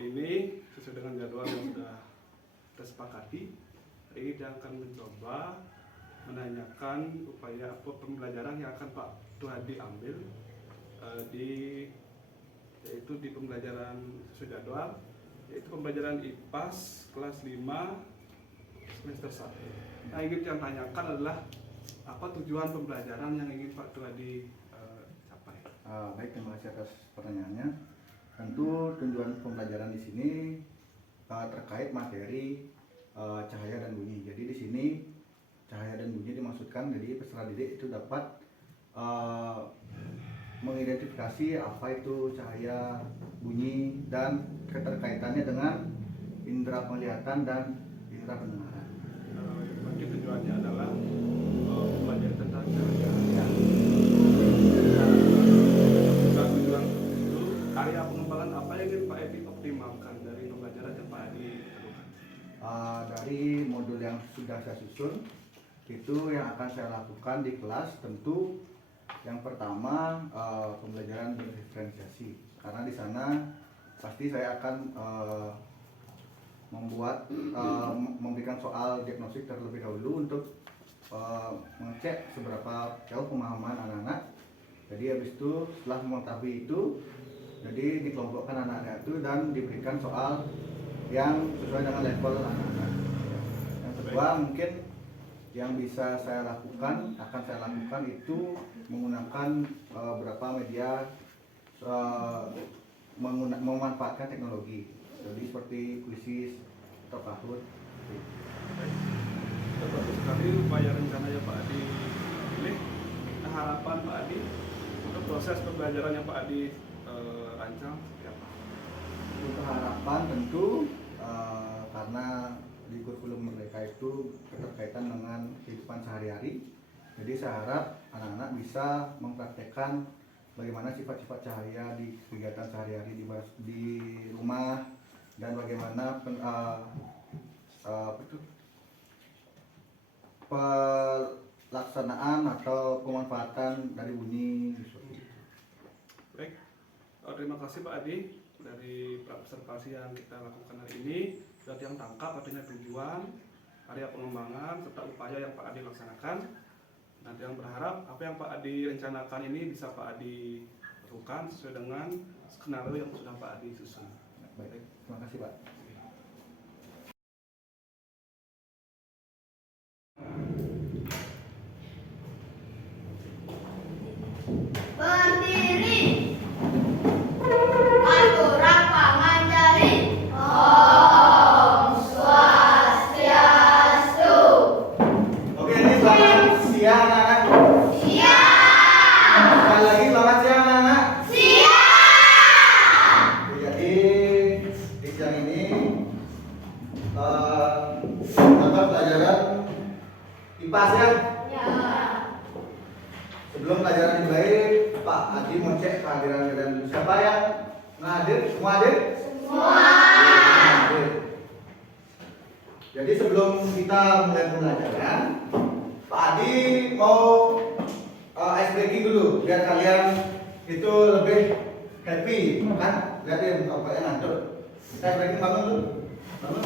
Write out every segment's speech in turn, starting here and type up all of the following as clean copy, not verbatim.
hari ini sesuai dengan jadwal yang sudah kita sepakati. Hari ini kita akan mencoba menanyakan upaya pembelajaran yang akan Pak Tuhadi ambil yaitu di pembelajaran sesuai jadwal, yaitu pembelajaran IPAS kelas 5 semester 1. Nah, ingin saya tanyakan adalah apa tujuan pembelajaran yang ingin Pak Tuhadi capai? Baik, terima kasih atas pertanyaannya. Tentu tujuan pembelajaran di sini terkait materi cahaya dan bunyi. Jadi di sini cahaya dan bunyi dimaksudkan, jadi peserta didik itu dapat mengidentifikasi apa itu cahaya, bunyi, dan keterkaitannya dengan indera penglihatan dan indera pendengaran. Bagi tujuannya adalah belajar tentang cahaya. Tujuan itu area pengembangan apa yang ingin Pak Edi optimalkan dari pembelajaran yang Pak Edi lakukan? Dari modul yang sudah saya susun, itu yang akan saya lakukan di kelas tentu yang pertama pembelajaran berdiferensiasi, karena di sana pasti saya akan memberikan soal diagnostik terlebih dahulu untuk mengecek seberapa jauh pemahaman anak-anak. Jadi habis itu setelah mengetahui itu, jadi dikelompokkan anak-anak itu dan diberikan soal yang sesuai dengan level anak-anak. Yang kedua mungkin yang bisa saya lakukan, akan saya lakukan itu menggunakan beberapa media memanfaatkan teknologi. Jadi seperti Quizzes atau Kahoot. Bagus sekali upaya rencana yang Pak Adi pilih. Nah, harapan Pak Adi untuk proses pembelajaran yang Pak Adi rancang seperti apa? Untuk harapan tentu karena di kurikulum Merdeka itu berkaitan dengan kehidupan sehari-hari. Jadi saya harap anak-anak bisa mempraktekkan bagaimana sifat-sifat cahaya di kegiatan sehari-hari di rumah, dan bagaimana pelaksanaan atau pemanfaatan dari bunyi. Baik, terima kasih Pak Adi dari observasi yang kita lakukan hari ini. Berarti yang tangkap artinya tujuan, area pengembangan, serta upaya yang Pak Adi laksanakan. Nanti yang berharap apa yang Pak Adi rencanakan ini bisa Pak Adi lakukan sesuai dengan skenario yang sudah Pak Adi susun. Baik, terima kasih Pak. Berdiri. Aturan panganjali. Om Swastiastu. Oke, ini selamat siang anak-anak. Siang. Sekali lagi selamat siang anak-anak. Siang. Jadi di siang ini dapat pelajaran IPAS ya. Ya. Sebelum pelajaran dimulai, Pak Adi mau cek kehadiran kalian dulu. Siapa yang hadir? Semua hadir? Semua. Hadir. Jadi sebelum kita mulai pembelajaran, Pak Adi mau ice breaking dulu biar kalian itu lebih happy, kan? Lihatin bapaknya ngantuk. Ice breaking, bangun dulu. Bangun.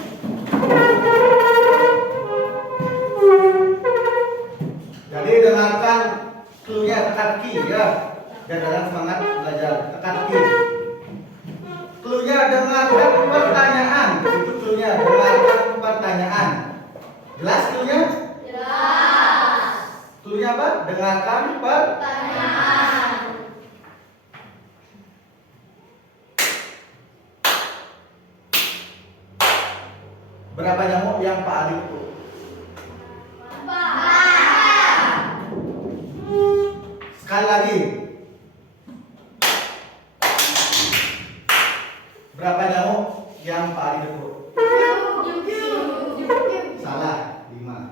Jadi dengarkan clue-nya, tekan key ya. Biar kalian semangat belajar. Tekan key. Clue-nya dengarkan pertanyaan. Itu clue-nya, dengarkan pertanyaan. Jelas clue-nya? Jelas. Clue-nya apa? Dengarkan Pertanyaan. Berapa nyamuk yang Pak Adi pukul? Sekali lagi. Berapa nyamuk yang Pak Adi pukul? Salah, 5.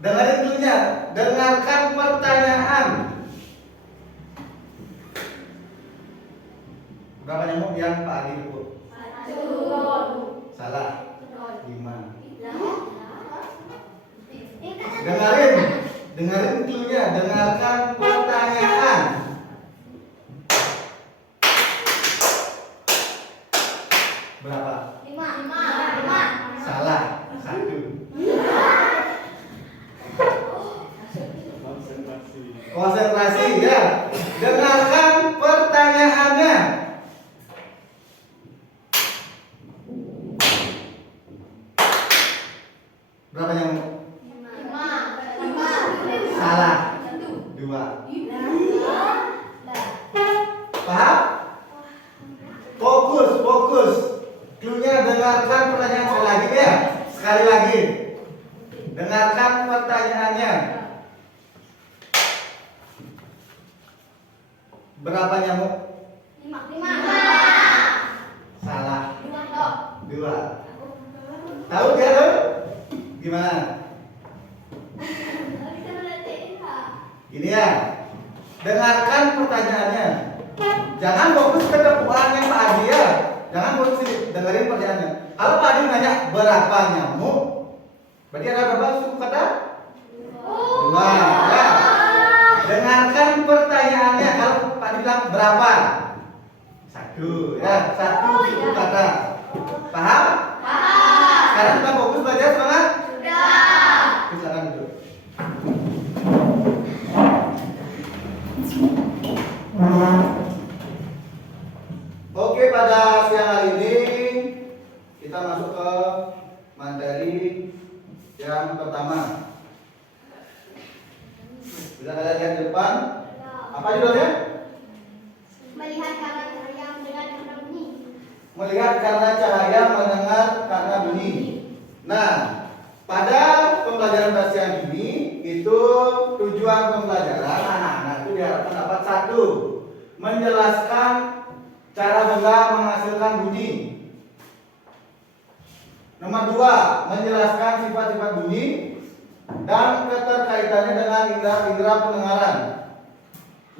Dengarin clue-nya, dengarkan pertanyaan. Berapa nyamuk yang Pak Adi pukul? Salah, 5. Dengarin clue-nya, dengarkan pertanyaan. Berapa? 5. Salah. 1. Konsentrasi ya. Dengarkan pertanyaannya. Berapa nyamuk? 5. Salah. 2. Paham? Fokus, fokus. Cluenya dengarkan pertanyaan sekali lagi ya. Sekali lagi. Dengarkan pertanyaannya. Berapa nyamuk? 5. Salah. 2. Tahu dia tuh? Gimana? Gini ya. Dengarkan pertanyaannya. Jangan fokus ke kepuasannya Pak Adi ya. Jangan fokus dengerin pertanyaannya. Kalau Pak Adi nanya berapa nyamuk, berarti ada berapa suku kata? 2. Ya. Dengarkan pertanyaannya. Kalau Pak Adi bilang berapa? 1. Ya, 1 suku kata. Paham? Sekarang kita fokus belajar semangat? Silakan duduk. Oke, pada siang hari ini kita masuk ke materi yang pertama. Bisa kalian lihat di depan? Apa judulnya? Melihat karena cahaya mendengar karena bunyi. Melihat karena cahaya, mendengar karena bunyi. Nah, pada pembelajaran pada siang ini itu tujuan pembelajaran anak-anak itu diharapkan dapat 1. Menjelaskan cara benda menghasilkan bunyi. Nomor 2, menjelaskan sifat-sifat bunyi dan keterkaitannya dengan indera pendengaran.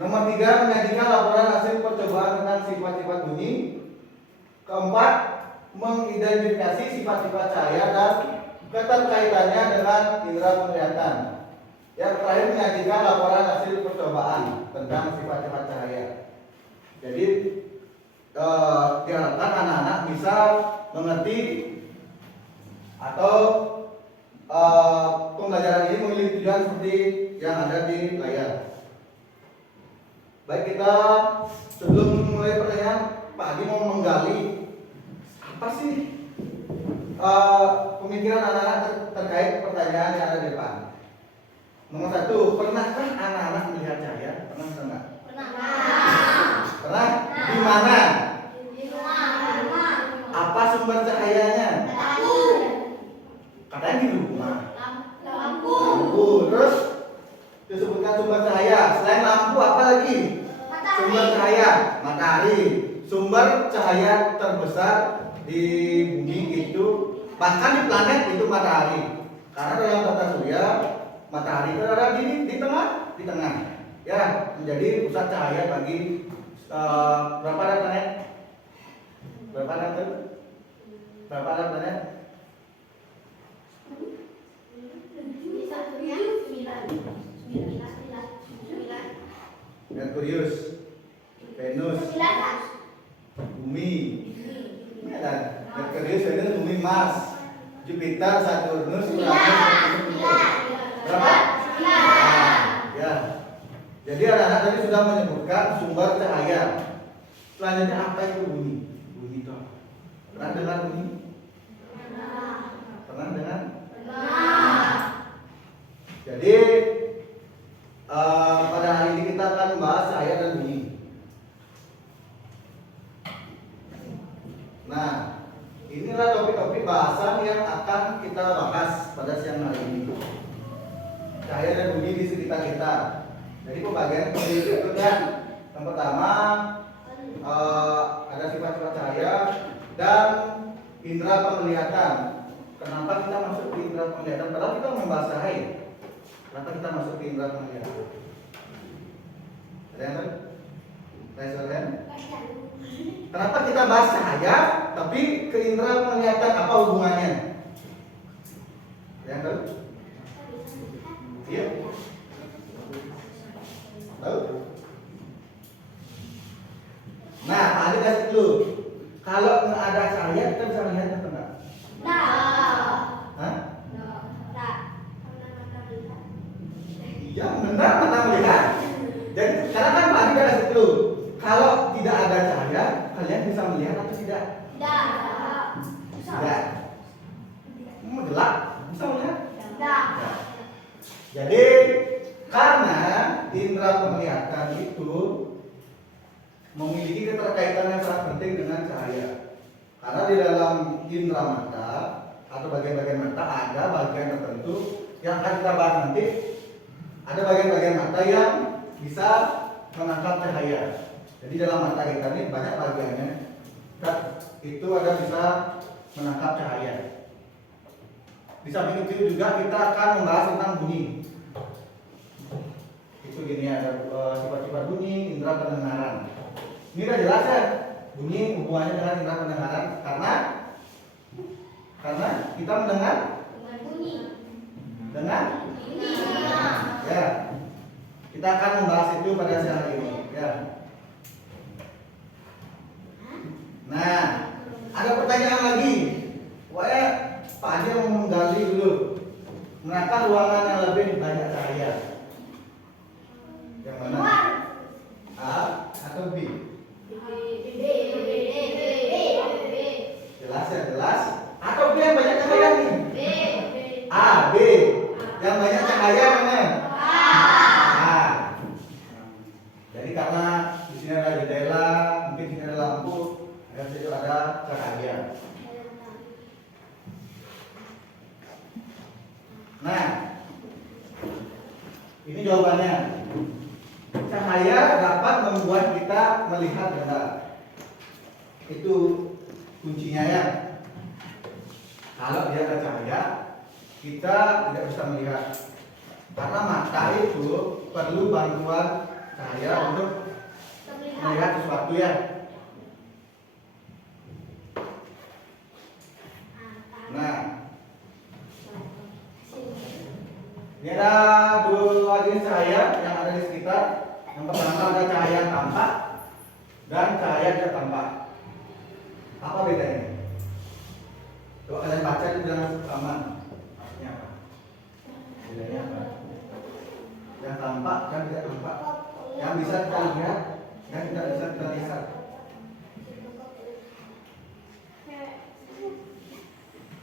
Nomor 3, menyajikan laporan hasil percobaan tentang sifat-sifat bunyi. Keempat, mengidentifikasi sifat-sifat cahaya dan keterkaitannya dengan indera penglihatan. Yang terakhir, menyajikan laporan hasil percobaan tentang sifat-sifat cahaya. Jadi diharapkan anak-anak bisa mengerti atau pembelajaran ini memiliki tujuan seperti yang ada di layar. Baik, kita sebelum mulai pertanyaan, Pak Adi mau menggali apa sih pemikiran anak-anak terkait pertanyaan yang ada di depan. Nomor 1, pernahkah anak-anak melihat cahaya? Pernah atau enggak? Pernah? Di mana? Apa sumber cahayanya? Katanya di rumah. Lampu. Terus disebutkan sumber cahaya. Selain lampu apa lagi? Sumber cahaya, matahari. Sumber cahaya terbesar di bumi itu, bahkan di planet itu matahari. Karena dalam tata surya matahari itu ada di tengah. Ya, menjadi pusat cahaya bagi berapa ada planet? Berapa ada planet? Merkurius, Venus, Bumi. Ini ada Merkurius, Venus, Bumi, Mars, Jupiter, Saturnus, Uranus. Berapa? Ya. Jadi anak-anak tadi sudah menyebutkan sumber cahaya. Selanjutnya apa itu bunyi? Bunyi itu apa? Pernah dengar bunyi? Pernah dengar? Jadi pada hari ini kita akan membahas cahaya dan bunyi. Nah, inilah topik-topik bahasan yang akan kita bahas pada siang hari ini. Cahaya dan bunyi di sekitar kita. Jadi pembagian berikutnya, yang pertama ada sifat-sifat cahaya dan indera penglihatan. Kenapa kita masuk ke indera penglihatan? Padahal kita membahas cahaya. Kenapa kita masuk ke indera penglihatan? Ada yang tahu? Saya kenapa kita bahas cahaya tapi ke indera penglihatan, apa hubungannya? Ada yang tahu? Iya. Tahu? Nah, ada kasih dulu. Kalau nggak ada cahaya kita bisa melihat atau enggak? Nah. Hah? Tak. Karena mata melihat. Iya benar mata melihat. Jadi karena kan tadi ada situ. Kalau tidak ada cahaya, kalian bisa melihat atau tidak? Tidak. Tidak. Gelap, bisa melihat? Tidak. Jadi karena indera penglihatan itu memiliki keterkaitan yang sangat penting dengan cahaya. Karena di dalam indera mata atau bagian-bagian mata ada bagian tertentu yang akan kita bahas nanti. Ada bagian-bagian mata yang bisa menangkap cahaya. Jadi dalam mata kita ini banyak bagiannya. Itu ada bisa menangkap cahaya. Di samping itu juga kita akan membahas tentang bunyi. Itu gini ada sifat-sifat bunyi, indera pendengaran. Ini udah jelas ya, bunyi hubungannya dengan indera pendengaran karena kita mendengar Dengan bunyi. dengan Bunyi. ya. Kita akan membahas itu pada siang ini ya. Nah, ada pertanyaan lagi. Pokoknya Pak Adi mau menggali dulu. Manakah ruangan yang lebih banyak cahaya? Yang mana? A atau B? Jelas ya, jelas. Atau B yang banyak cahaya nih? A, B. Yang banyak cahaya mana? A. Jadi karena di sini ada jendela, mungkin di sini ada lampu, dan di situ ada cahaya. Nah, ini jawabannya. Cahaya dapat membuat kita melihat dengan itu kuncinya ya. Kalau dia ada cahaya, kita tidak bisa melihat. Karena mata itu perlu bantuan cahaya untuk melihat sesuatu ya. Nah, ini ada dua jenis cahaya yang ada di sekitar. Yang pertama ada cahaya yang tampak dan cahaya tidak tampak. Apa bedanya? Coba kalian baca itu dengan sama. Artinya apa? Bedanya apa? Yang tampak dan tidak tampak. Yang bisa kita lihat dan tidak bisa kita lihat.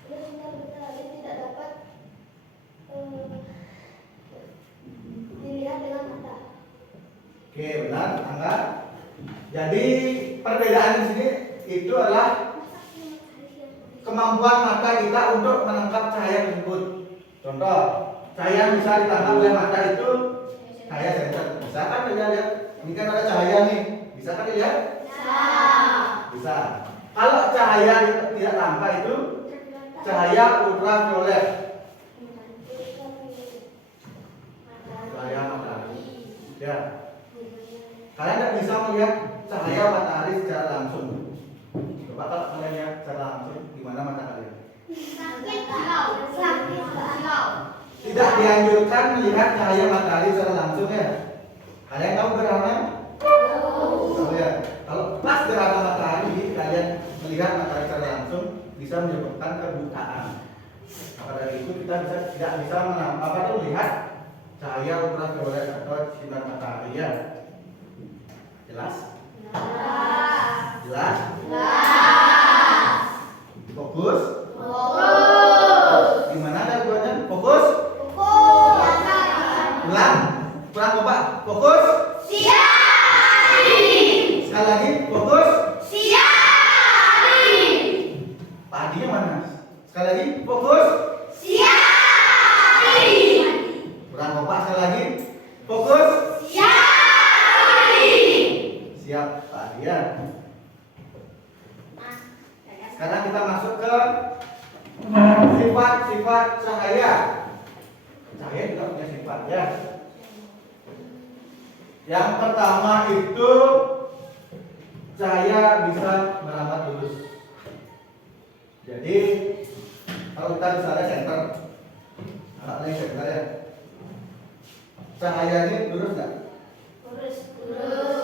Tidak dapat dilihat dengan mata. Oke, benar, Angga. Jadi perbedaan di sini itu adalah kemampuan mata kita untuk menangkap cahaya tersebut. Contoh, cahaya yang bisa ditangkap oleh mata itu cahaya senter. Bisa kan kalian lihat? Ini kan ada cahaya nih. Bisa kan dilihat? Bisa. Kalau cahaya tidak tampak itu cahaya ultraviolet. Cahaya matahari. Ya. Kalian tidak bisa melihat cahaya matahari secara langsung. Coba kalau kalian lihat secara langsung, gimana mata kalian? Tidak dianjurkan melihat cahaya matahari secara langsung ya. Kalian tahu gerhana? Tahu ya. Kalau pas gerhana matahari kalian melihat matahari secara langsung bisa menyebabkan kebutaan. Maka dari itu kita tidak bisa melihat cahaya ultraviolet atau sinar matahari ya. Jelas? Jelas? Fokus? Gimana jawabannya? Fokus? Ulang? Kurang kompak? Fokus? Sekali lagi, fokus? Padinya mana? Sekali lagi, fokus? Kurang kompak sekali lagi, fokus? Siap, Pak Dia. Sekarang kita masuk ke sifat-sifat cahaya. Cahaya juga punya sifat ya. Yang pertama itu cahaya bisa merambat lurus. Jadi kalau kita misalnya center, ini center ya. Cahaya ini lurus nggak?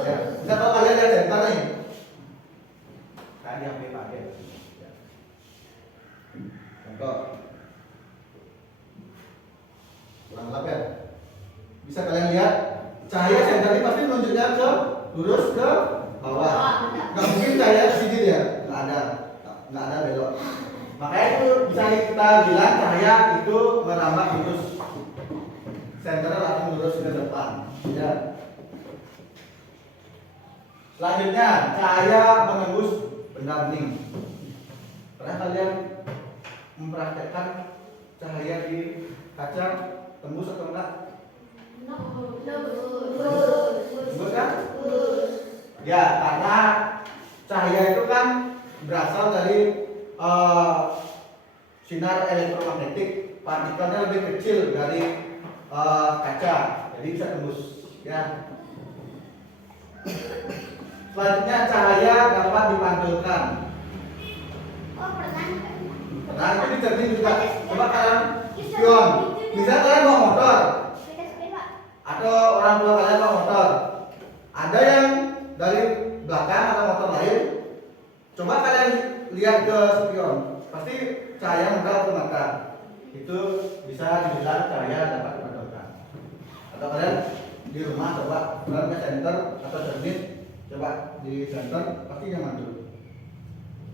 Ya. Bisa kalau kalian lihat center nih. Nah kayak di HP Pak Ade. Contoh, kurang gelap ya. Bisa kalian lihat cahaya senter ini pasti menunjuknya ke lurus ke bawah. Nggak mungkin cahaya ke sini ya, nggak ada belok. Makanya itu bisa kita bilang cahaya itu merambat lurus. Senternya langsung lurus ke depan. Ya. Selanjutnya cahaya menembus benda bening. Pernah kalian mempraktekkan cahaya di kaca tembus atau enggak? Tembus kan? Ya, karena cahaya itu kan berasal dari sinar elektromagnetik, partikelnya lebih kecil dari kaca, jadi bisa tembus. Ya. Selanjutnya cahaya dapat dipantulkan. Oh, pernah. Nah, itu dicermin juga. Coba kalian spion. Misalnya kalian bawa motor atau orang tua kalian bawa motor, ada yang dari belakang atau motor lain. Coba kalian lihat ke spion, pasti cahaya mental ke mata. Itu bisa dibilang cahaya dapat dipantulkan. Atau kalian di rumah coba kalian ke senter atau cermin, coba di senter pasti yang mantul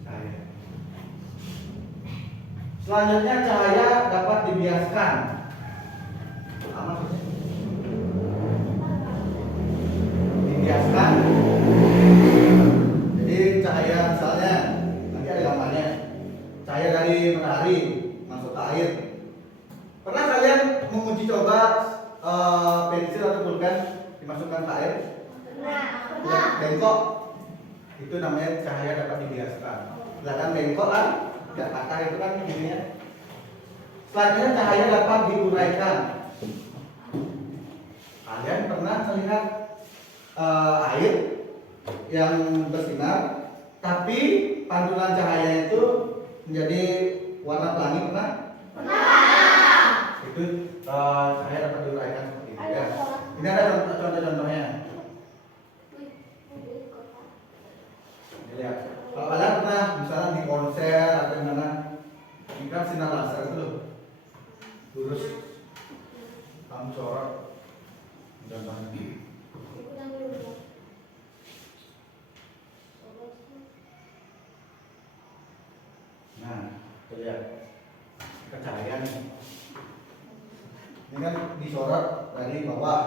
cahaya. Selanjutnya cahaya dapat dibiaskan. Apa maksudnya? Dibiaskan. Jadi cahaya misalnya nanti ada gambarnya. Cahaya dari matahari masuk ke air. Pernah kalian menguji coba pensil atau pulpen dimasukkan ke air? Ya, bengkok. Itu namanya cahaya dapat dibiaskan. Kelihatan bengkok kan? Tidak patah itu kan begini ya. Selanjutnya cahaya dapat diuraikan. Kalian pernah melihat air yang bersinar, tapi pantulan cahaya itu menjadi warna pelangi pernah? Pernah. Itu cahaya dapat diuraikan seperti itu ya. Ini ada contoh-contohnya. Lihat. Kalau kalian pernah misalnya di konser atau di mana, ini kan sinar laser itu loh, lurus, kamu sorot, contohnya. Nah, lihat kecahayaan nih. Ini kan disorot dari bawah,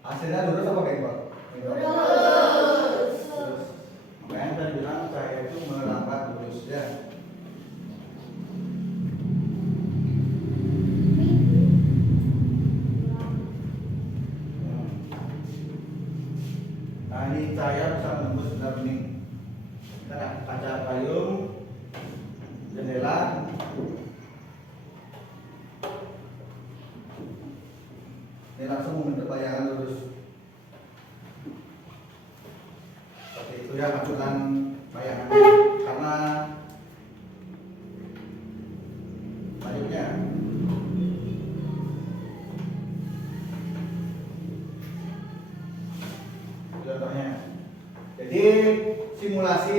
hasilnya lurus apa bengkok? Lurus. Makanya tadi bilang cahaya itu merambat lurus ya. Nah ini cahaya bisa menembus benda bening. Kita ada kaca payung, jendela. Ini langsung membentuk bayangan lurus. Itu ya pantulan bayangan karena selanjutnya contohnya, jadi simulasi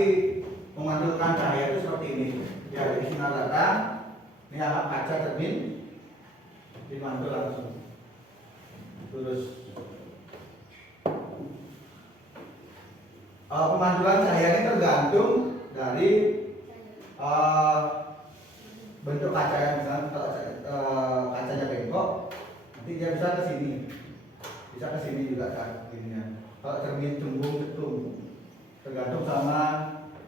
memantulkan cahaya itu seperti ini ya. Jadi sinar datang, ini alat kaca cermin dimantul langsung lurus. Pemantulan cahaya ini tergantung dari bentuk kaca yang misalnya kalau kacanya bengkok, nanti dia bisa ke sini juga kan ininya. Kalau cermin cembung cetung, tergantung sama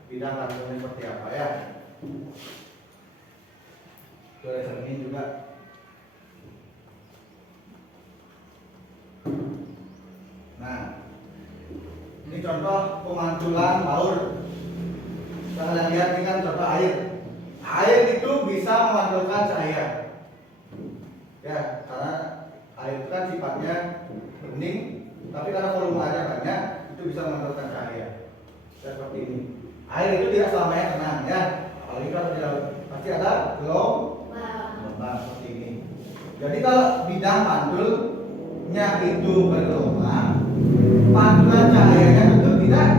bidang pantulannya seperti apa ya. Itu ada cermin juga. Nah, ini contoh pemantulan baur. Kalian lihat ini kan contoh air. Air itu bisa memantulkan cahaya. Ya, karena air itu kan sifatnya bening, tapi karena volumenya banyak, itu bisa memantulkan cahaya. Seperti ini. Air itu tidak selamanya tenang ya. Apalagi kalau di laut pasti ada gelombang seperti ini. Jadi kalau bidang pantulnya itu bergelombang, pantulan cahayanya tentu tidak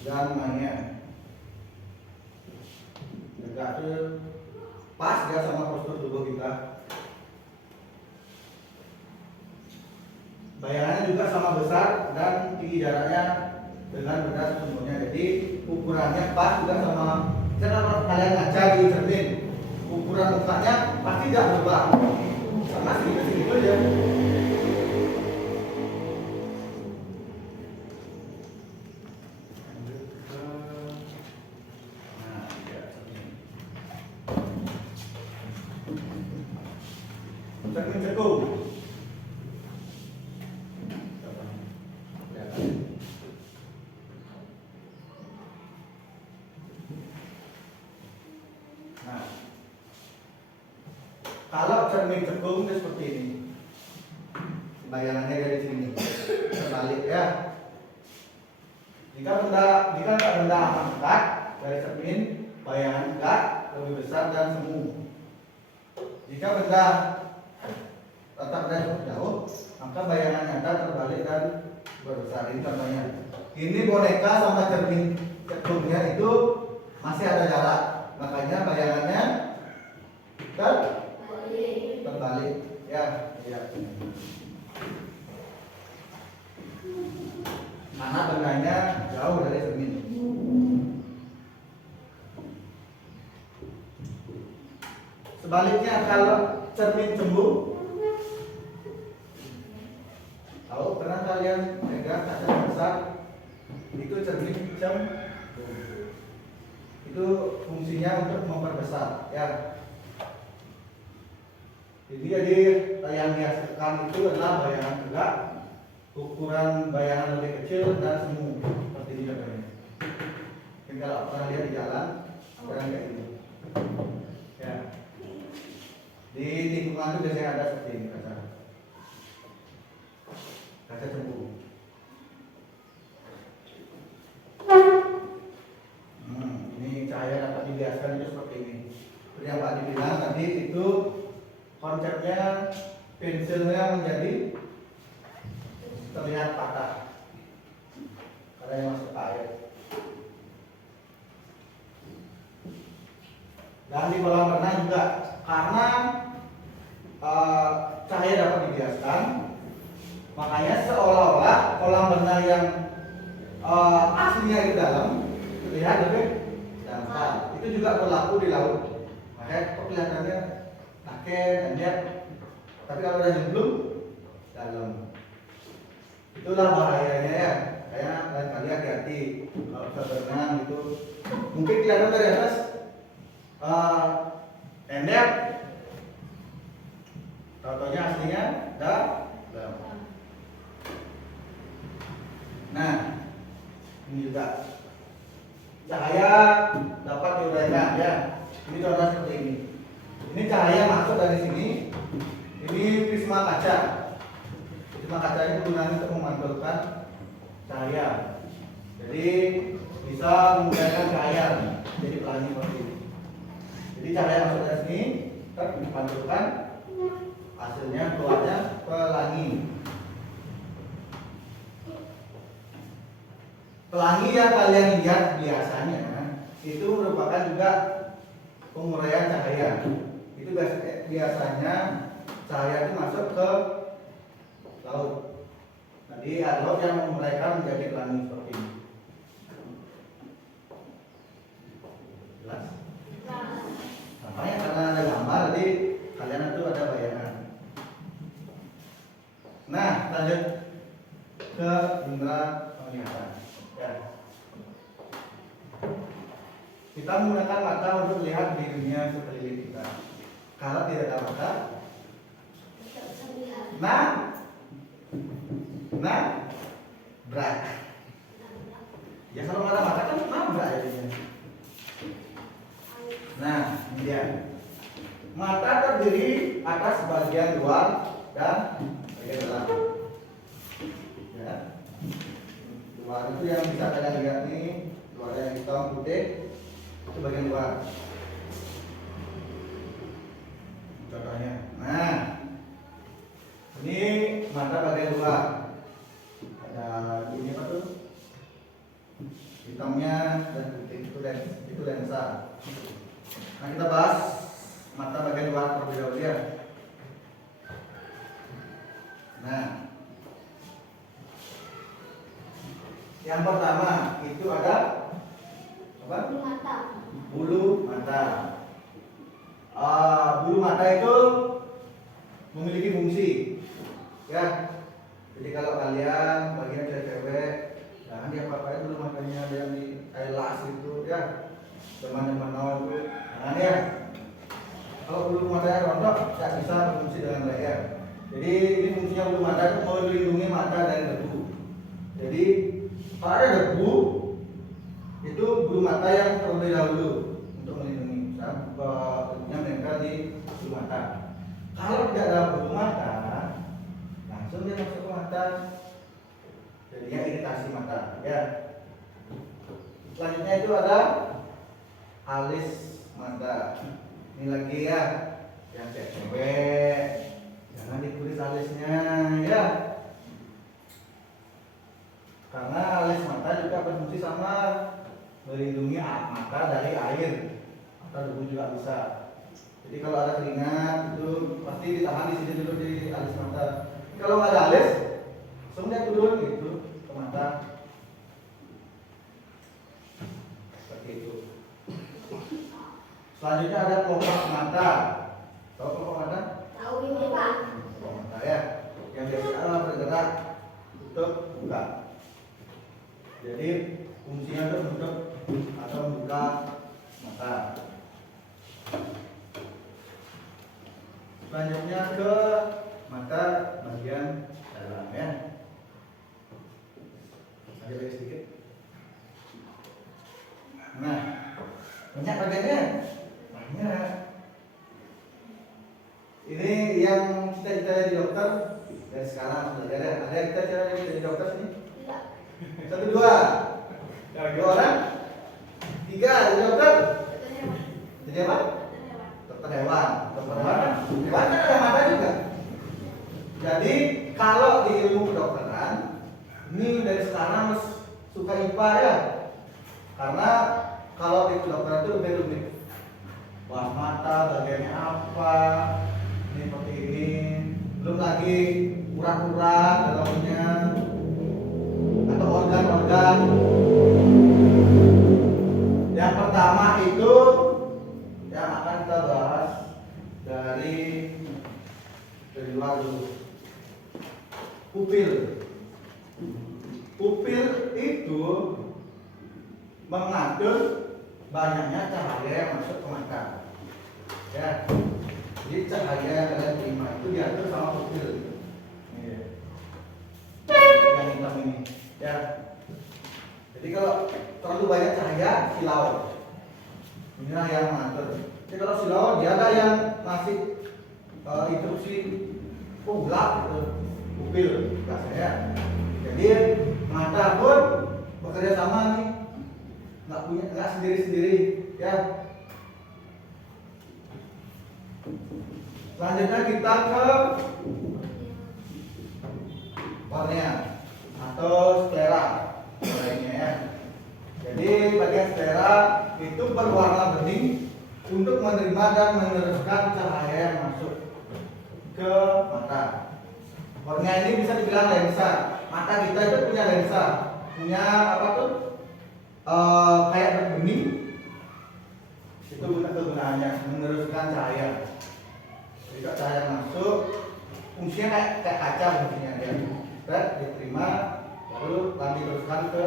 dan mainnya tegak pas ya sama postur tubuh kita. Bayangannya juga sama besar dan tinggi jaraknya dengan benda sesungguhnya. Jadi ukurannya pas juga sama. Kalau kalian ngaca di cermin, ukuran mukanya pasti tidak berubah, sama segitu aja. Cermin cekung. Nah, kalau cermin cekung itu seperti ini. Bayangannya dari sini terbalik ya. Jika benda amat dekat dari cermin, bayangan dekat lebih besar dan semu. Jika benda tetap dari jauh, maka bayangan nyata terbalik dan berbesar. Ini contohnya. Ini boneka sama cermin cekungnya itu masih ada jarak, makanya bayangannya terbalik. Ya. Mana bendanya jauh dari cermin. Sebaliknya kalau cermin cembung, tahu pernah kalian pegang kaca besar itu cermin cembung, itu fungsinya untuk memperbesar ya. Jadi yang dihasilkan itu adalah bayangan tegak, ukuran bayangan lebih kecil dan semu seperti ini contohnya. Mungkin kalau pernah lihat di jalan, orang kayak gitu. Ya. Di lingkungan itu biasanya ada seperti ini kaca cembung. Ini cahaya dapat dibiaskan itu seperti ini. Seperti yang Pak Adi bilang tadi itu konsepnya pensilnya menjadi terlihat patah karena yang masuk air. Dan di kolam renang juga karena cahaya dapat dibiaskan, makanya seolah-olah kolam renang yang aslinya itu dalam terlihat lebih dangkal. Itu juga berlaku di laut. Makanya kelihatannya akhir dan tapi kalau udah nyemplung dalam. Itulah bahayanya ya. Kayak lain kali hati-hati kalau bisa berenang gitu. Mungkin kelihatan dari atas endek, contohnya aslinya dalam. Nah, ini juga cahaya dapat diuraikan ya. Ini contoh seperti ini. Ini cahaya masuk dari sini. Ini prisma kaca. Prisma kaca ini gunanya untuk memantulkan cahaya. Jadi bisa menggunakan cahaya jadi pelangi seperti ini. Jadi cahaya masuk dari sini, dipantulkan, hasilnya keluarnya pelangi. Pelangi yang kalian lihat biasanya itu merupakan juga penguraian cahaya. Itu biasanya cahaya itu masuk ke laut. Jadi laut yang menguraikan menjadi pelangi seperti ini. Jelas? Makanya karena ada gambar, jadi kalian itu ada bayangan. Nah, lanjut ke indera penglihatan. Ya. Kita menggunakan mata untuk melihat di dunia sekeliling kita. Kalau tidak ada mata, nabrak. Ya kalau nggak ada mata kan nabrak jadinya. Nah, ini dia. Mata terdiri atas bagian luar dan bagian dalam. Ya. Luar itu yang bisa kalian lihat nih, luar yang hitam putih itu bagian luar. Contohnya, nah ini mata bagian luar. Ada ini apa tuh? Itu hitamnya dan putih itu lensa. Nah, kita bahas mata bagian luar terlebih dahulu ya. Nah, yang pertama itu ada apa? Bulu mata. Bulu mata. Bulu mata itu memiliki fungsi, ya. Jadi kalau kalian bagian cewek-cewek, jangan diapa-apain bulu matanya, ada yang di eyelas itu, ya. Teman-teman itu, jangan ya. Kalau bulu matanya rontok, tidak bisa berfungsi dengan baik ya. Jadi ini fungsinya bulu mata itu melindungi mata dari debu. Jadi kalau ada debu, itu bulu mata yang terlebih dahulu untuk melindungi. Tentunya mereka di bulu mata. Kalau tidak ada bulu mata, langsung dia masuk ke mata, jadinya iritasi mata. Ya. Selanjutnya itu ada alis mata. Ini lagi ya, yang cewek, jangan dikuris alisnya ya. Karena alis mata juga berfungsi sama melindungi mata dari air atau debu juga bisa. Jadi kalau ada keringat itu pasti ditahan di sini dulu di alis mata. Kalau nggak ada alis, langsung dia turun gitu ke mata. Seperti itu. Selanjutnya ada kelopak mata. Tahu kelopak mata? Tahu ini Pak. Kelopak mata ya, yang biasa bergerak tutup buka. Jadi fungsinya itu menutup atau membuka mata. Selanjutnya ke mata bagian dalam ya. Lanjut lagi sedikit. Nah, banyak bagiannya. Banyak. Ini yang cita-cita jadi dokter dari sekarang sudah ada. Ada yang cita-cita jadi dokter sini? Tidak. 1, 2. 2 orang? 3 jadi dokter? Jadi apa? Dokter hewan. Dokter hewan kan? Hewan kan ada mata juga. Jadi kalau di ilmu kedokteran, ini dari sekarang harus suka IPA ya. Karena kalau di kedokteran itu lebih rumit. Wah, mata bagiannya apa? Ini seperti ini. Belum lagi urat-urat dalamnya atau organ-organ. Yang pertama itu yang akan kita bahas dari luar dulu. Pupil. Pupil itu mengatur banyaknya cahaya yang masuk ke mata. Ya. Jadi cahaya yang kalian terima itu diatur sama pupil. Ini. Yang hitam ini. Ya. Jadi kalau terlalu banyak cahaya, silau. Inilah yang mengatur. Jadi kalau silau dia ada yang masih instruksi gelap gitu, pupil biasanya. Jadi mata pun bekerja sama nih, nggak sendiri-sendiri ya. Selanjutnya kita ke kornea atau sklera lainnya ya. Jadi bagian sklera itu berwarna bening untuk menerima dan meneruskan cahaya yang masuk ke mata. Kornea ini bisa dibilang lensa. Mata kita itu punya lensa, punya apa tuh? Kayak berbening. Itu kegunaannya meneruskan cahaya. Jadi kalau cahaya masuk, fungsinya kayak kaca fungsinya dia. Dan diterima, lalu diteruskan ke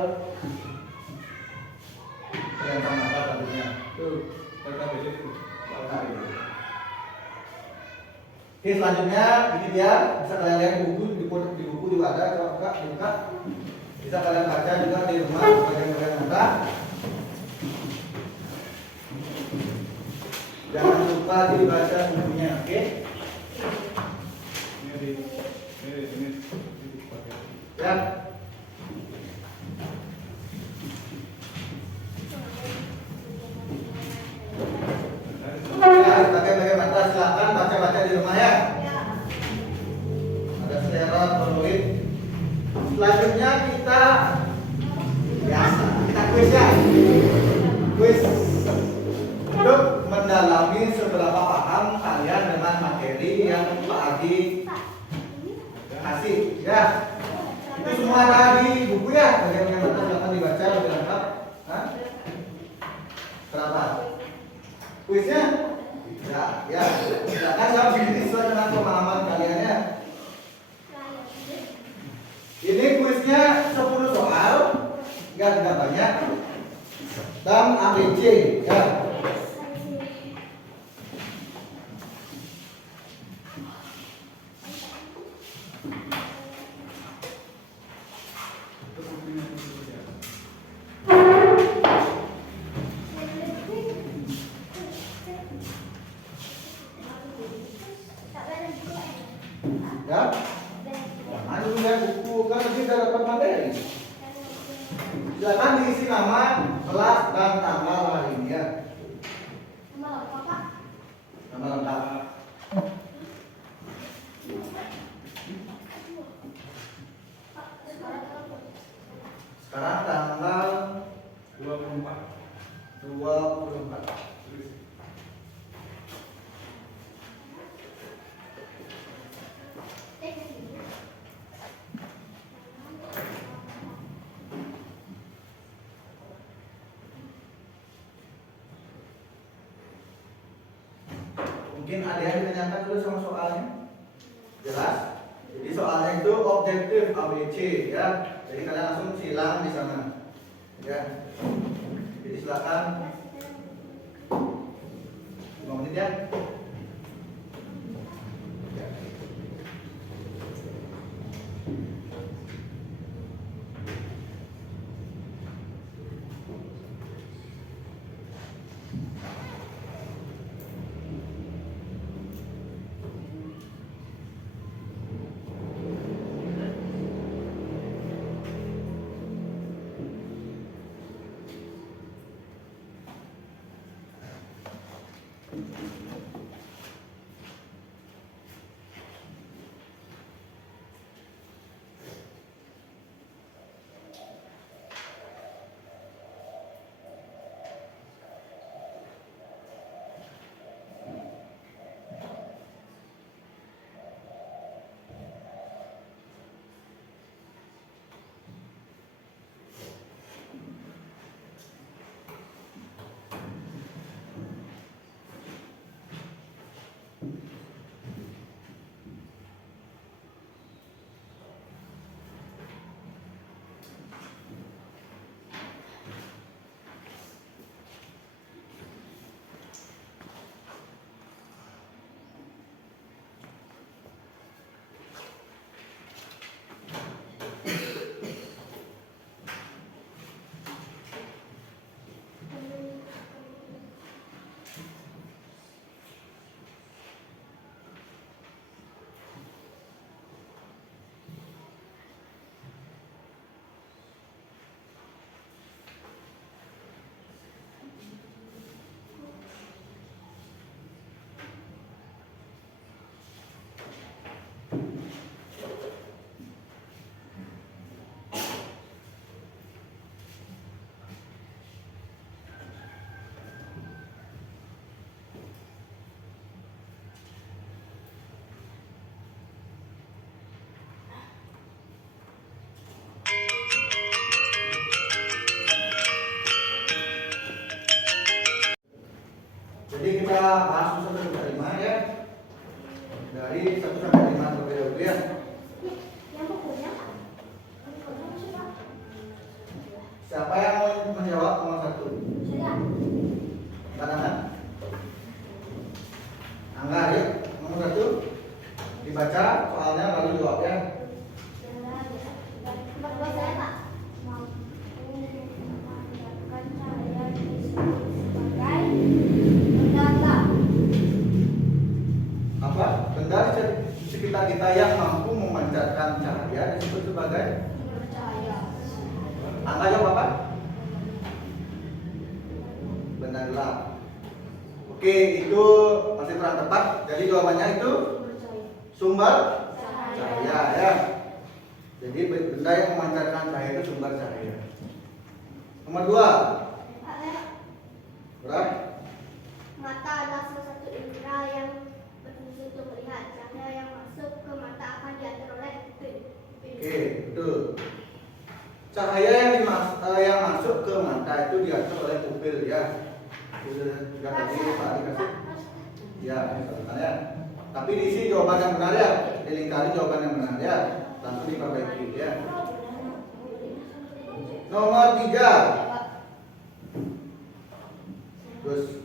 lensa mata tentunya. Tuh, mereka beli itu. Oke, selanjutnya ini dia bisa kalian lihat di buku juga ada, coba dibuka. Bisa kalian baca juga di rumah bagian-bagian mata. Jangan lupa dibaca bukunya, oke? Ini. Ya. Bagian-bagian mata silakan baca-baca di rumah ya. Ada selera fluid. Selanjutnya kita kuis ya. kasih ya. Itu semua ada di buku ya. Bagian yang atas silakan dibaca lebih lengkap. Hah? Kenapa? Kuisnya? Ya, ya. Silakan jawab sendiri sesuai dengan pemahaman kalian ya. Ini kuisnya 10 soal, ya tidak banyak. Dan ABC ya. Ya, jangan dulu ya buku kan nanti sudah dapat materi. Silakan diisi nama, kelas dan tanggal hari ini ya. Nama lengkap. Sekarang tanggal 24. Mungkin ada yang ditanyakan dulu sama soalnya. Jelas? Jadi soalnya itu objektif ABC ya. Jadi kalian langsung silang di sana. Ya. Jadi silakan 5 menit ya. Ya. Jadi kita bahas 1 sampai 5 ya. Dari 1 sampai 5 terlebih dahulu ya. Yang bukunya Pak? Siapa yang mau menjawab nomor 1? Saya. Angkat tangan. Angga, ya. Nomor 1 dibaca soalnya lalu jawab ya. Tempat buat saya Pak. Mampu memancarkan cahaya disebut sebagai pendata. Apa? Benda di sekitar kita yang mampu memancarkan cahaya disebut sebagai Percaya. Angga, jawab apa? Benda gelap. Oke, itu masih kurang tepat. Jadi jawabannya itu Percaya. sumber cahaya ya. Jadi benda yang memancarkan cahaya itu sumber cahaya. Nomor 2. Pak, ya. Berapa? Mata adalah salah satu indera yang berfungsi untuk melihat. Cahaya yang masuk ke mata akan diatur oleh Oke, betul. Cahaya yang masuk ke mata itu diatur oleh pupil ya. Sudah tadi Pak dikasih. Ya, misalkan ya. Tapi diisi jawaban yang benar ya. Dilingkari jawaban yang benar ya. Langsung diperbaiki ya. Nomor 3. Terus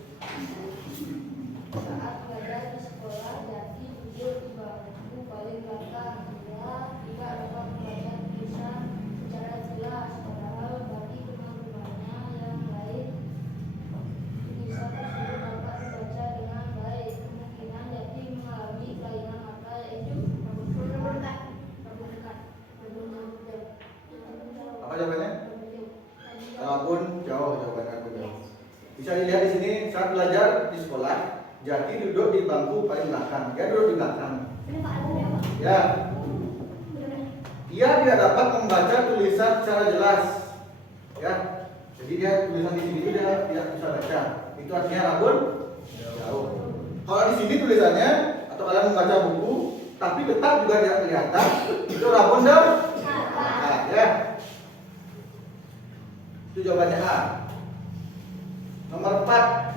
Saat belajar di sekolah, Jati duduk di bangku paling belakang. Dia tidak dapat membaca tulisan secara jelas, padahal bagi teman-temannya yang lain tulisan tersebut dapat dibaca dengan baik. Kemungkinan Jati mengalami kelainan mata, yaitu rabun dekat. apa jawabannya? Rabun jauh jawabannya rabun jauh. Bisa dilihat di sini saat belajar di sekolah, Jati duduk di bangku paling belakang. Dia duduk di belakang. Ya. Dia tidak dapat membaca tulisan secara jelas. Ya. Jadi dia tulisan di sini itu dia tidak bisa baca. Itu artinya rabun jauh. Kalau di sini tulisannya atau kalian membaca buku tapi tetap juga tidak kelihatan, itu rabun jauh. Nah, ya. Itu jawabannya A. Nomor 4.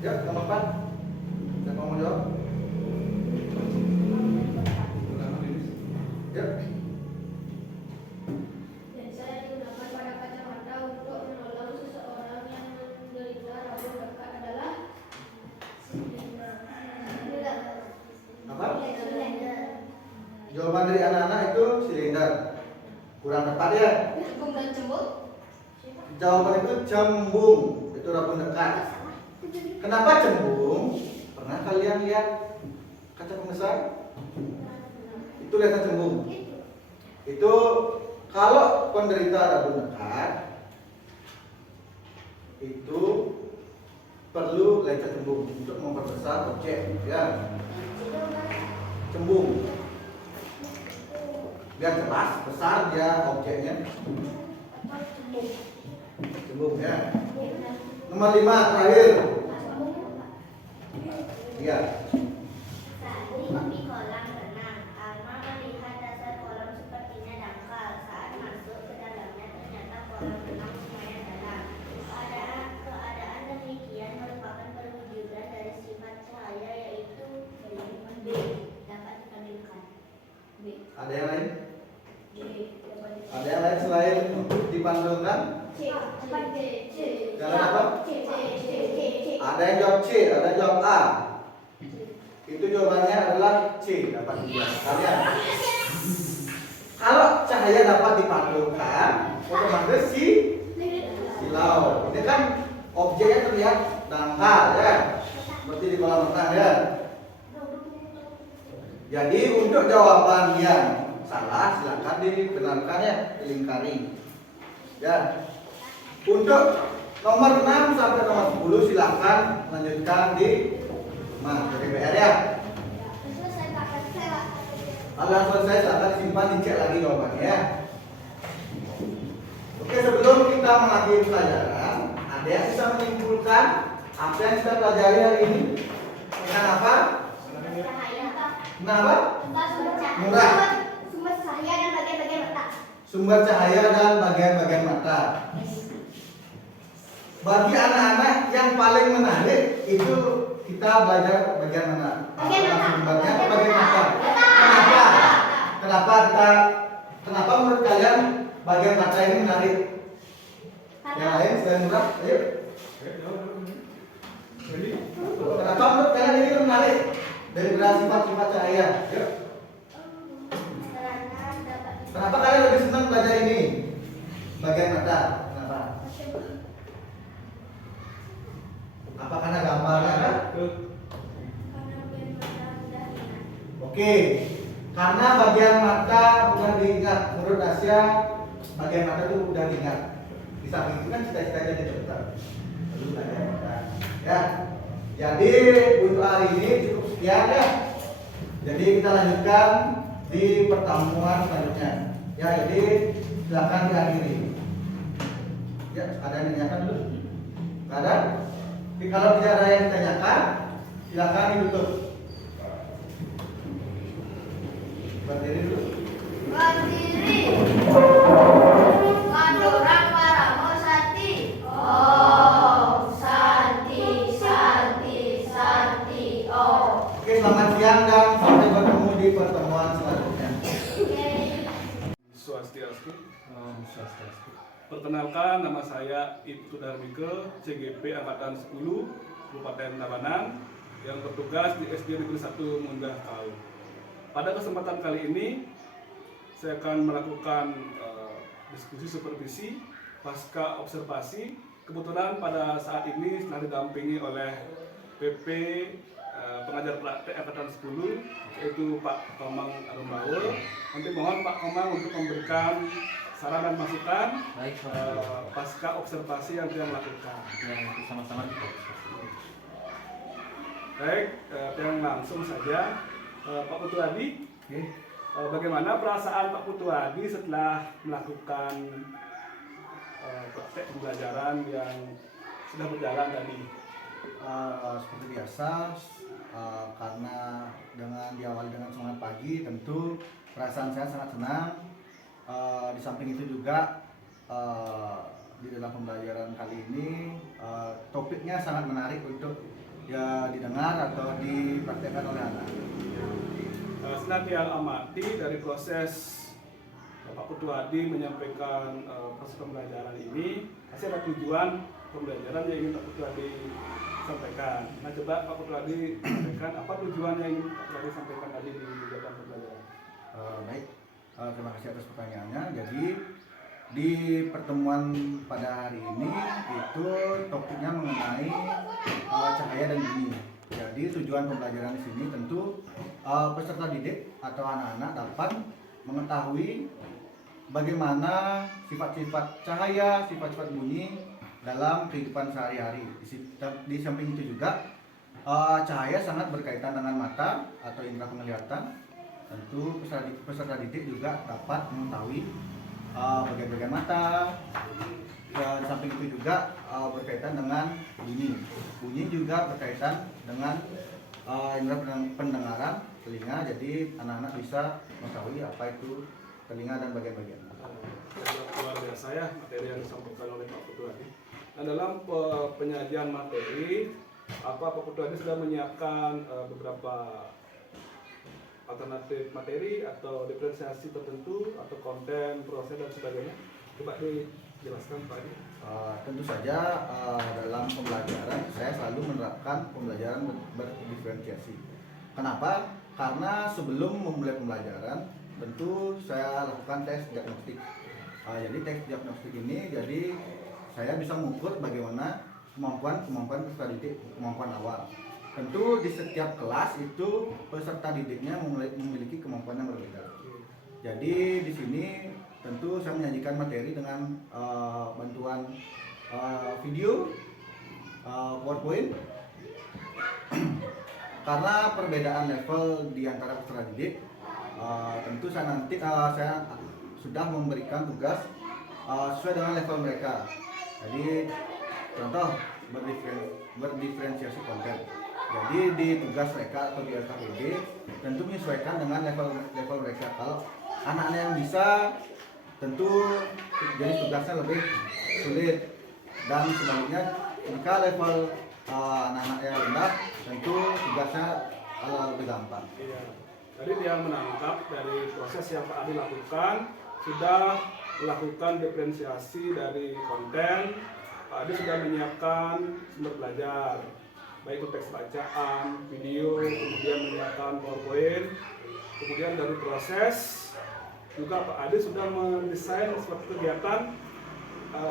Ya, nomor 4. Siapa mau jawab? Ya. Lensa yang digunakan pada kacamata untuk menolong seseorang yang menderita rabun dekat adalah silinder. Apa? Jawaban dari anak-anak itu silinder. Kurang tepat ya. Hukum dan cembung. Jawaban itu cembung. Itu rabun dekat. Kenapa cembung? Pernah kalian lihat kaca pembesar? Itu lensa cembung. Itu kalau penderita rabun dekat itu perlu lensa cembung untuk memperbesar objek ya. Cembung biar jelas besar dia objeknya. Cembung ya. Nomor 5 terakhir. Iya. Saat di kolam renang, Alma melihat dasar kolam sepertinya dangkal. Saat masuk ke dalamnya ternyata kolam renang lumayan dalam. Keadaan demikian merupakan perwujudan dari sifat cahaya, yaitu B. Dapat ditampilkan. B. Ada yang lain? B. Dapat Ada yang lain selain untuk dipantulkan? Jalan apa? Ada yang jawab C, ada yang jawab A. Itu jawabannya adalah C, dapat dilihat. Kalian. Kalau cahaya dapat dipantulkan, otomatis silau. Ini kan objeknya terlihat dangkal ya, seperti di kolam renang ya. Jadi untuk jawaban yang salah silakan dibenarkan ya, dilingkari. Ya. Untuk nomor 6 sampai nomor 10 silakan lanjutkan di rumah DPR ya. Kalau selesai silakan disimpan, dicek lagi jawabannya ya. Oke, sebelum kita mengakhiri pelajaran, ada yang bisa menyimpulkan apa yang kita pelajari hari ini? Dengan apa? Kenapa? Murah. Sumber cahaya dan bagian-bagian mata. Sumber cahaya dan bagian-bagian mata. Bagi anak-anak yang paling menarik itu kita belajar bagian mana? Bagian mata. Sumbernya atau bagian mata? Kenapa? Kenapa menurut kalian bagian mata ini menarik? Yang lain selain murah? Ayo. Jadi Kenapa menurut kalian ini menarik dari sifat-sifat cahaya? Ayo. Kenapa kalian lebih senang belajar ini? Bagian mata. Kenapa? Apa karena gambarnya kan? Oke. Karena bagian mata mudah diingat. Menurut Asia, bagian mata itu mudah diingat. Di samping itu kan cita-cita jadi dokter. Lalu belajar mata. Ya. Jadi untuk hari ini cukup sekian ya. Jadi kita lanjutkan di pertemuan selanjutnya. Ya, jadi silakan diakhiri. Ya, ada yang ditanyakan dulu? Nggak ada? Tapi kalau tidak ada yang ditanyakan, silakan ditutup. Berdiri dulu. Berdiri. Ngadorang paramo sati. Om Santi Santi Santi Om. Oke, selamat siang dan sampai bertemu di pertemuan selanjutnya. Swastiastu. Perkenalkan, nama saya Ibtu Darmike, CGP Angkatan 10, Kabupaten Tabanan, yang bertugas di SD Negeri 1 Mundah Kau. Pada kesempatan kali ini, saya akan melakukan diskusi supervisi pasca observasi. Kebetulan pada saat ini setelah didampingi oleh PP pengajar praktek Angkatan 10, yaitu Pak Komang Arumbaul. Nanti mohon Pak Komang untuk memberikan saran dan masukan Baik, pasca observasi yang dia lakukan. yang sama-sama kita Baik, yang langsung saja Pak Putu Adi, Oke. bagaimana perasaan Pak Putu Adi setelah melakukan praktek pembelajaran yang sudah berjalan tadi? Seperti biasa, karena diawali dengan semangat pagi, tentu perasaan saya sangat senang. Di samping itu juga di dalam pembelajaran kali ini topiknya sangat menarik untuk ya didengar atau dipraktekkan oleh anak. Setelah dia amati dari proses Pak Putu Adi menyampaikan proses pembelajaran ini, pasti ada tujuan pembelajaran yang ingin Pak Putu Adi sampaikan. Nah, coba Pak Putu Adi sampaikan apa tujuan yang ingin Pak Putu Adi sampaikan tadi di kegiatan pembelajaran. Baik, terima kasih atas pertanyaannya. Jadi di pertemuan pada hari ini itu topiknya mengenai cahaya dan bunyi. Jadi tujuan pembelajaran di sini tentu peserta didik atau anak-anak dapat mengetahui bagaimana sifat-sifat cahaya, sifat-sifat bunyi dalam kehidupan sehari-hari. Di samping itu juga cahaya sangat berkaitan dengan mata atau indera penglihatan. Tentu peserta didik juga dapat mengetahui bagian-bagian mata. Dan di samping itu juga berkaitan dengan bunyi. Bunyi juga berkaitan dengan indera pendengaran telinga. Jadi anak-anak bisa mengetahui apa itu telinga dan bagian-bagian. Luar biasa ya materi yang disampaikan oleh Pak Putu Adi. Nah, dalam penyajian materi, Pak Putu Adi sudah menyiapkan beberapa alternatif materi atau diferensiasi tertentu atau konten, proses dan sebagainya. Coba dijelaskan Pak Adi. Tentu saja dalam pembelajaran saya selalu menerapkan pembelajaran berdiferensiasi. Kenapa? Karena sebelum memulai pembelajaran tentu saya lakukan tes diagnostik. Jadi tes diagnostik ini jadi saya bisa mengukur bagaimana kemampuan peserta didik, kemampuan awal. Tentu di setiap kelas itu peserta didiknya memiliki kemampuan yang berbeda. Jadi di sini tentu saya menyajikan materi dengan bantuan video, PowerPoint. Karena perbedaan level di antara peserta didik, tentu saya sudah memberikan tugas sesuai dengan level mereka. Jadi contoh berdiferensiasi konten. Jadi di tugas mereka atau di LKPD tentu menyesuaikan dengan level mereka. Kalau anak-anak yang bisa tentu jadi tugasnya lebih sulit, dan sebaliknya jika level anak-anak yang rendah tentu tugasnya lebih gampang. Iya. Tadi dia menangkap dari proses yang Pak Adi lakukan, sudah melakukan diferensiasi dari konten. Pak Adi sudah menyiapkan sumber belajar, baik itu teks bacaan, video, kemudian menyiapkan PowerPoint. Kemudian dari proses juga Pak Adi sudah mendesain suatu kegiatan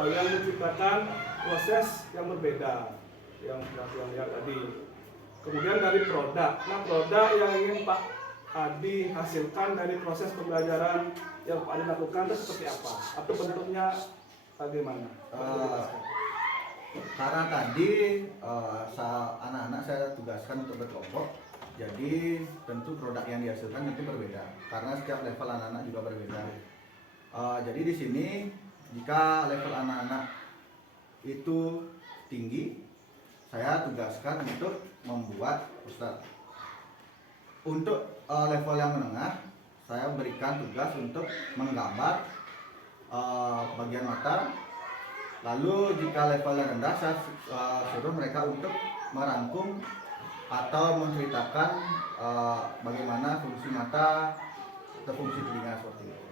yang menciptakan proses yang berbeda yang lihat tadi. Kemudian dari produk, nah produk yang ingin Pak Adi hasilkan dari proses pembelajaran yang Pak Adi lakukan itu seperti apa? Atau bentuknya bagaimana? Karena tadi anak-anak saya tugaskan untuk berkelompok, jadi tentu produk yang dihasilkan tentu berbeda karena setiap level anak-anak juga berbeda. Jadi di sini jika level anak-anak itu tinggi, saya tugaskan untuk membuat poster. Untuk level yang menengah, saya berikan tugas untuk menggambar bagian mata. Lalu jika levelnya rendah, saya suruh mereka untuk merangkum atau menceritakan bagaimana fungsi mata atau fungsi telinga seperti itu.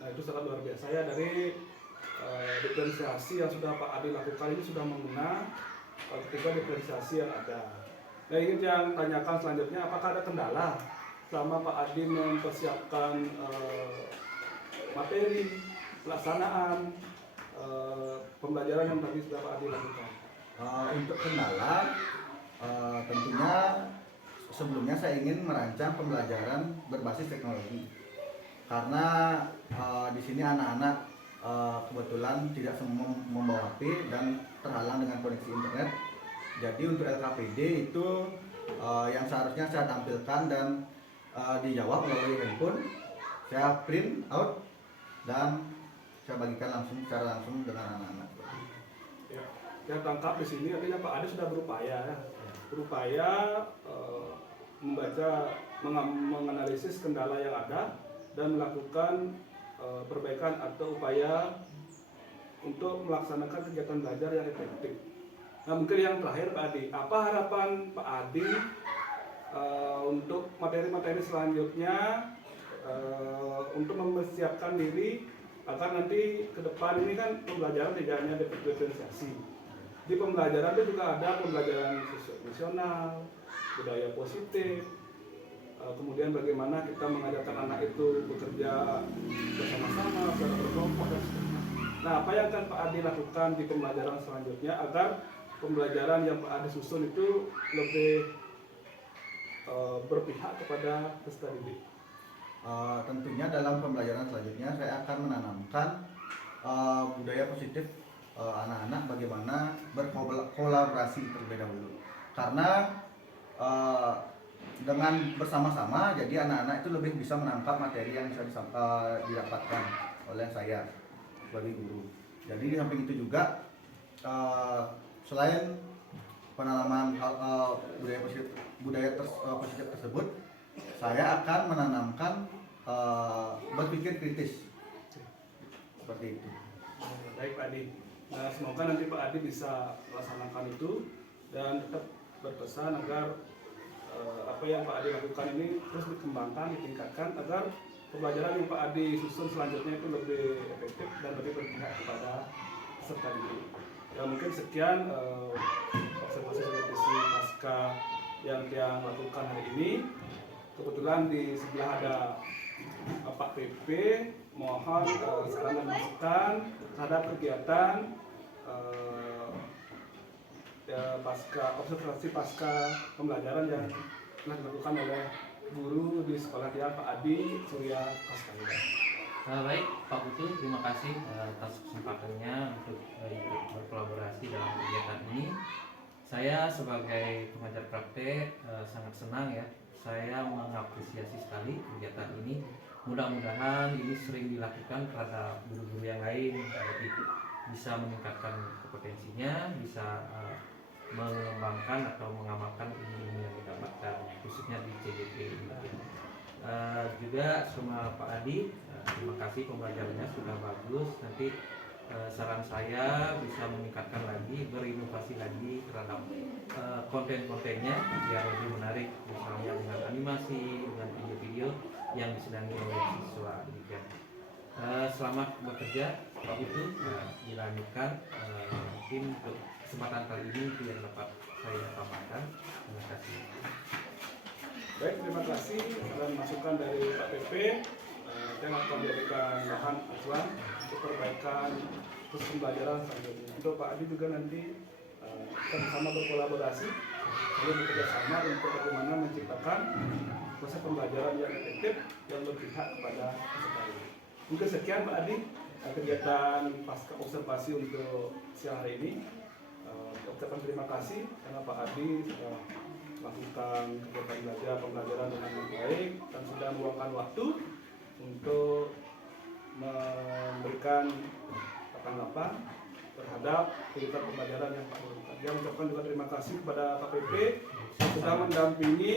Nah itu sangat luar biasa ya, dari diferensiasi yang sudah Pak Adi lakukan ini sudah mengena ketika diferensiasi yang ada. Nah ingin yang tanyakan selanjutnya, apakah ada kendala selama Pak Adi mempersiapkan materi pelaksanaan pembelajaran yang tadi sudah Pak Adi lakukan? Untuk kendala, tentunya sebelumnya saya ingin merancang pembelajaran berbasis teknologi, karena di sini anak-anak kebetulan tidak semua membawa HP dan terhalang dengan koneksi internet. Jadi untuk LKPD itu yang seharusnya saya tampilkan dan dijawab melalui handphone, saya print out dan saya bagikan secara langsung dengan anak-anak. Ya, yang tangkap di sini artinya Pak Adi sudah berupaya membaca, menganalisis kendala yang ada dan melakukan perbaikan atau upaya untuk melaksanakan kegiatan belajar yang efektif. Nah mungkin yang terakhir Pak Adi, apa harapan Pak Adi untuk materi-materi selanjutnya untuk mempersiapkan diri agar nanti ke depan ini kan pembelajaran tidak hanya diferensiasi. Di pembelajaran itu juga ada pembelajaran sosial, budaya positif, kemudian bagaimana kita mengajarkan anak itu bekerja bersama-sama, secara berkelompok dan sebagainya. Nah, apa yang akan Pak Adi lakukan di pembelajaran selanjutnya agar pembelajaran yang Pak Adi susun itu lebih berpihak kepada peserta didik? Tentunya dalam pembelajaran selanjutnya saya akan menanamkan budaya positif anak-anak, bagaimana berkolaborasi terlebih dahulu, karena dengan bersama-sama jadi anak-anak itu lebih bisa menangkap materi yang bisa didapatkan oleh saya sebagai guru. Jadi di samping itu juga selain penanaman budaya positif tersebut, saya akan menanamkan berpikir kritis seperti itu. Baik Pak Adi, nah, semoga nanti Pak Adi bisa melaksanakan itu dan tetap berpesan agar apa yang Pak Adi lakukan ini terus dikembangkan, ditingkatkan agar pembelajaran yang Pak Adi susun selanjutnya itu lebih efektif dan lebih berpihak kepada peserta didik. Ya mungkin sekian observasi supervisi pasca yang lakukan hari ini. Kebetulan di sebelah ada Pak PP, mohon saran dan masukan terhadap kegiatan observasi pasca pembelajaran yang telah dilakukan oleh guru di sekolah dia Pak Adi Surya Paskaliga. Baik Pak Putu, terima kasih atas kesempatannya untuk ikut berkolaborasi dalam kegiatan ini. Saya sebagai pengajar praktek sangat senang ya. Saya mengapresiasi sekali kegiatan ini. Mudah-mudahan ini sering dilakukan pada guru-guru yang lain, jadi bisa meningkatkan kompetensinya, bisa mengembangkan atau mengamalkan ilmu yang didapatkan khususnya di CGP ini. Juga sama Pak Adi, terima kasih pembelajarannya sudah bagus. Nanti saran saya bisa meningkatkan lagi, berinovasi lagi terhadap konten-kontennya biar lebih menarik, misalnya dengan animasi, dengan video-video yang disenangi oleh siswa. Selamat bekerja Pak Putu, dilanjutkan. Mungkin untuk kesempatan kali ini itu yang dapat saya tambahkan. Terima kasih. Baik, terima kasih dan masukan dari Pak PP yang akan menjadikan bahan acuan untuk perbaikan terus pembelajaran selanjutnya. Untuk Pak Adi juga nanti kita bersama berkolaborasi, lalu bekerja sama untuk bagaimana menciptakan proses pembelajaran yang efektif yang berpihak kepada peserta didik. Mungkin sekian Pak Adi kegiatan pasca observasi untuk siang hari ini. Ucapkan terima kasih karena Pak Adi sudah melakukan kegiatan pembelajaran dengan baik dan sudah meluangkan waktu untuk memberikan tanggapan terhadap kegiatan pembelajaran yang Pak lakukan. Dia mengucapkan juga terima kasih kepada Pak PP yang sudah mendampingi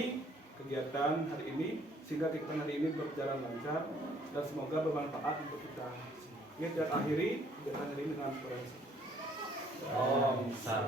kegiatan hari ini sehingga kegiatan hari ini berjalan lancar dan semoga bermanfaat untuk kita. Kita akhiri kegiatan hari ini dengan forensik. Om Sar